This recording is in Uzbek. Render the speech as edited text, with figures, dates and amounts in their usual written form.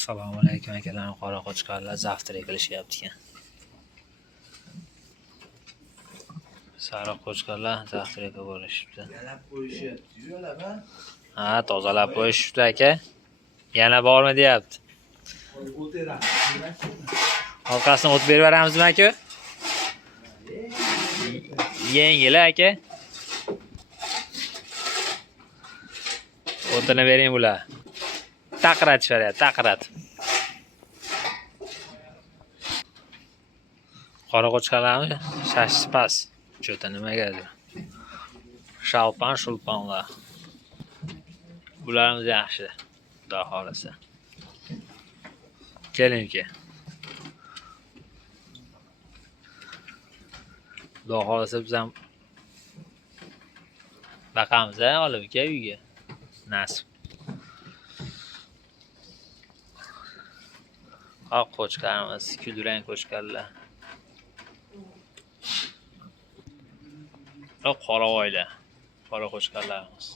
Assalomu alaykum akalar, qora qo'chqorlar zavtrak qilishyapti ekan. Sariq qo'chqorlar zavtrakka bo'lishibdi. Yalab qo'yishyapti, yo'laba. Ha, tozalab qo'yishibdi aka. Yana bormi deyapti. Orqasidan o't berib beramizmi aka? Yengil aka. O'tini bering bular. Taqiratisharyapti, taqirat. Qora qo'chqorlarmi? Shashti pas. Cho'ta nimagadir. Shalpan shulpanlar. Bularimiz yaxshi. Xudo xolasa. Keling aka. Xudo xolasa biz ham baqamiz olib aka uyga. Nasib. Oq qo'chqarimiz, kulrang qo'chqarlar. Qoravoylar, qora qo'chqarlarimiz.